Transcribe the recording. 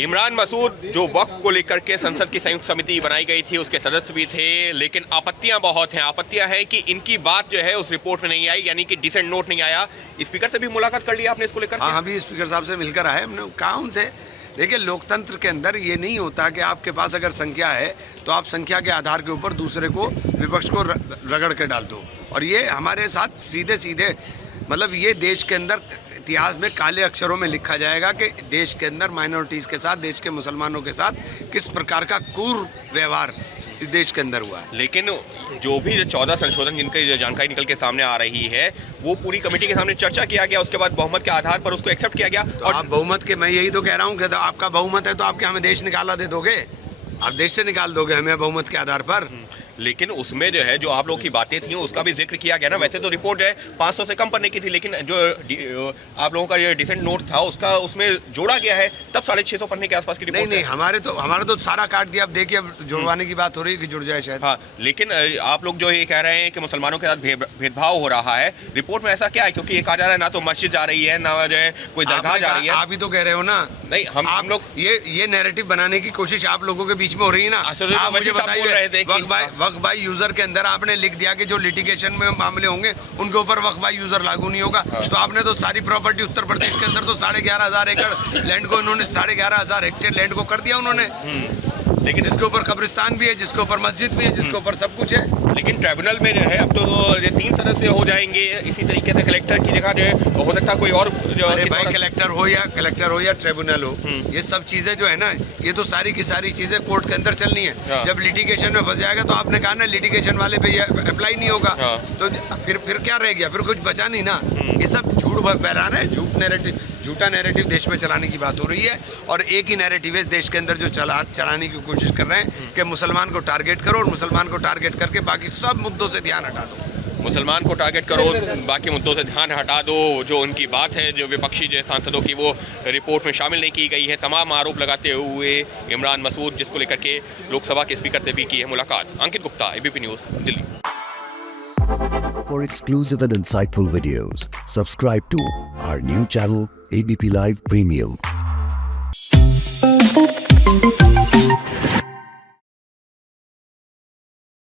इमरान मसूद जो वक्त को लेकर के संसद की संयुक्त समिति बनाई गई थी उसके सदस्य भी थे, लेकिन आपत्तियां बहुत हैं। आपत्तियां हैं कि इनकी बात जो है उस रिपोर्ट में नहीं आई, यानी कि डिसेंट नोट नहीं आया। स्पीकर से भी मुलाकात कर लिया आपने इसको लेकर? हाँ, अभी स्पीकर साहब से मिलकर आए, हमने कहा उनसे देखिए लोकतंत्र के अंदर ये नहीं होता कि आपके पास अगर संख्या है तो आप संख्या के आधार के ऊपर दूसरे को, विपक्ष को रगड़ के डाल दो। और ये हमारे साथ सीधे सीधे मतलब ये देश के अंदर इतिहास में काले अक्षरों में लिखा जाएगा कि देश के अंदर माइनॉरिटीज़ के साथ, देश के मुसलमानों के साथ किस प्रकार का क्रूर व्यवहार इस देश के अंदर हुआ है। लेकिन जो भी 14 संशोधन जिनकी जानकारी निकल के सामने आ रही है वो पूरी कमेटी के सामने चर्चा किया गया, उसके बाद बहुमत के आधार पर उसको एक्सेप्ट किया गया। तो आप बहुमत के, मैं यही तो कह रहा हूँ कि आपका बहुमत है तो आप क्या हमें देश निकाला दे दोगे? आप देश से निकाल दोगे हमें बहुमत के आधार पर? लेकिन उसमें जो है जो आप लोगों की बातें थी उसका भी जिक्र किया गया ना। वैसे तो रिपोर्ट है 500 से कम पढ़ने की थी, लेकिन जो आप लोगों का ये डिसेंट नोट था उसका उसमें जोड़ा गया है, तब 650 पढ़ने के आसपास की रिपोर्ट। नहीं, हमारे तो सारा काट दिया। अब देखिए जुड़वाने की बात हो रही है कि जुड़ जाए शायद। हाँ, लेकिन आप लोग जो ये कह रहे हैं कि मुसलमानों के साथ भेदभाव हो रहा है, रिपोर्ट में ऐसा क्या है? क्योंकि ये कहा जा रहा है ना तो मस्जिद जा रही है ना जो है कोई दरगाह जा रही है। आप ही तो कह रहे हो ना। नहीं, हम लोग ये नैरेटिव बनाने की कोशिश आप लोगों के बीच में हो रही है ना। आप मुझे बताइए, वक्फ बाय यूजर के अंदर आपने लिख दिया कि जो लिटिगेशन में मामले होंगे उनके ऊपर वक्फ बाय यूजर लागू नहीं होगा। तो आपने तो सारी प्रॉपर्टी उत्तर प्रदेश के अंदर तो 11,500 एकड़ लैंड को उन्होंने 11,500 हेक्टेयर लैंड को कर दिया उन्होंने। लेकिन जिसके ऊपर कब्रिस्तान भी है, जिसके ऊपर मस्जिद भी है, जिसके ऊपर सब कुछ है। लेकिन ट्रिब्यूनल में जो है अब तो ये 3 सदस्य हो जाएंगे। इसी तरीके से कलेक्टर की जगह जो है हो सकता है कोई और जो, अरे भाई कलेक्टर हो या ट्रिब्यूनल हो, ये सब चीजें जो है ना, ये तो सारी की सारी चीजें कोर्ट के अंदर चलनी है। जब लिटिगेशन में फंस जाएगा तो आपने कहा ना लिटिगेशन वाले पे अप्लाई नहीं होगा, तो फिर क्या रह गया? फिर कुछ बचा नहीं ना। ये सब झूठ फैलाना है, झूठा नैरेटिव देश में चलाने की बात हो रही है। और एक ही नैरेटिव है देश के अंदर जो चलाने की कोशिश कर रहे हैं कि मुसलमान को टारगेट करो और मुसलमान को टारगेट करके बाकी सब मुद्दों से ध्यान हटा दो। मुसलमान को टारगेट करो, बाकी मुद्दों से ध्यान हटा दो। जो उनकी बात है, जो विपक्षी जो सांसदों की, वो रिपोर्ट में शामिल नहीं की गई है। तमाम आरोप लगाते हुए इमरान मसूद, जिसको लेकर के लोकसभा के स्पीकर से भी की है मुलाकात। Ankit Gupta, ABP news, Delhi. For exclusive and insightful videos, subscribe to our new channel ABP Live Premium.